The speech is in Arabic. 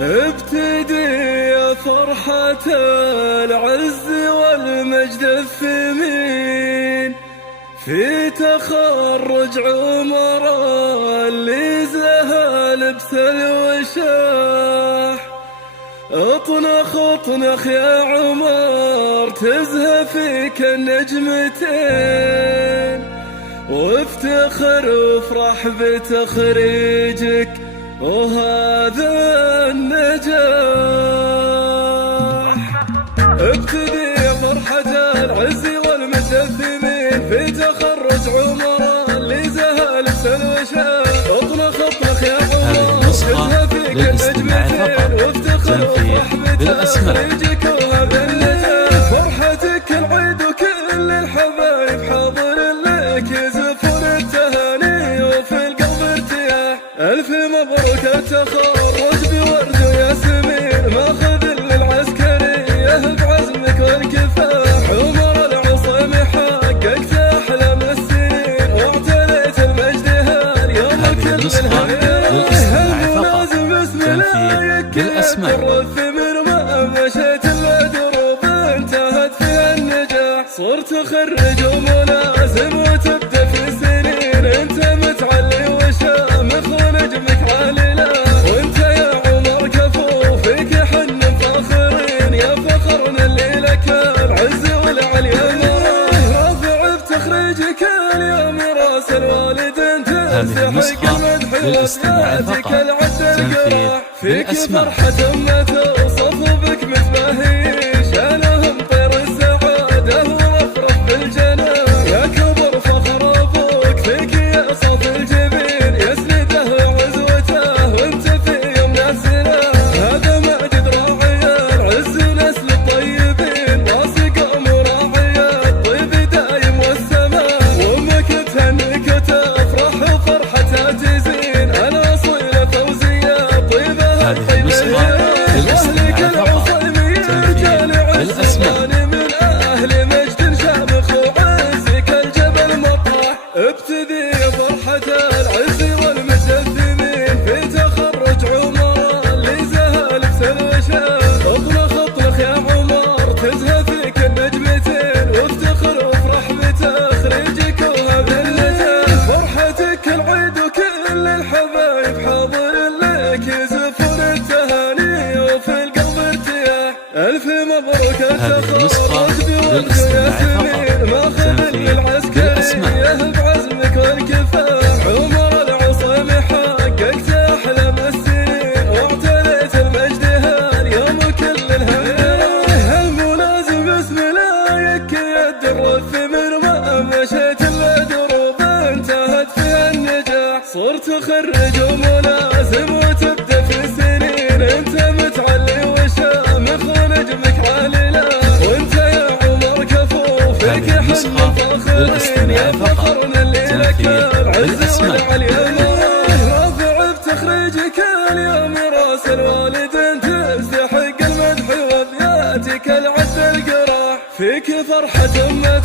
ابتدي يا فرحة العز والمجد الثمين في تخرج عمر اللي زهى لبس الوشاح. اطنخ اطنخ يا عمر تزهى فيك النجمتين، وافتخر وافرح بتخريجك وهذا النجاح. ابتدي فرحة العز والمجد الثمين في تخرج عمر اللي زهى لبس الوشاح. اطنخ اطنخ يا عمر تزهى فيك النجمتين، وافتخر وافرح بتخريجك وهذا النجاح. فرحتك العيد وكل الحبايب حاضر لك يزفون التهاني وفي القلب ارتياح. ألف مبروك التخرج بورد وياسمين، ماخذ للعسكرية بعزمك والكفاح. عمر العصيم حققت أحلام السنين، واعتليت المجد هاليوم كل هالملازم بسم الله يكفر الثمر ما مشيت الدروب انتهت فيها النجاح. صرت خرج وملازم وتبدأ في سنين، انت متعلي وشامخ ونجمك عالي لا. وانت يا عمر كفو فيك حن فاخرين، يا فخرنا اللي لك العز والعليا رافع بتخريجك اليوم راس الوالدين تستحق المدح وابياتك العد القراح. فيك فرحة ما توصف بك متباهين، شالهم طير السعادة ورفرف بالجنان. يا كبر فخر ابوك فيك يا صوت الجبين، يسنده عزوته وانت في يمنى السلام. هذا ماجد راعي العز نسل الطيبين، راسك مراعي الطيب دايم والسماء. وامك تهنيك وتفرح وفرحتها تزين، الاصيله فوزيه طيبها الطيبه. واهلك العصيميه رجال عزمان من اهل مجد شامخ وعزك الجبل مطرح. ابتدي فرحة العز والمجد الثمين في تخرج عمر اللي زهى لبس الوشاح. اطنخ اطنخ يا عمر تزهى فيك النجمتين، وافتخر وافرح بتخريجك وهذا النجاح. فرحتك العيد وكل الحبايب حاضر لك يزفون التهاني وفي القلب ارتياح. ألف مبروك التخرج بورد وياسمين، ماخذ للعسكرية بعزمك والكفاح. عمر العصيم حققت أحلام السنين، واعتليت المجد هاليوم كل هالملازم بسم الله يكيد الثمر ما مشيت الدروب انتهت فيها النجاح. صرت خرج وملازم وتبدأ في سنين، انت متعلي وشامخ ونجمك عالي لا. وانت يا عمر كفو فيك حن فاخرين، يا فخرنا اللي لك العز والعليا رافع بتخريجك اليوم راس الوالدين تستحق المدح وابياتك العد القراح. فيك فرحة ما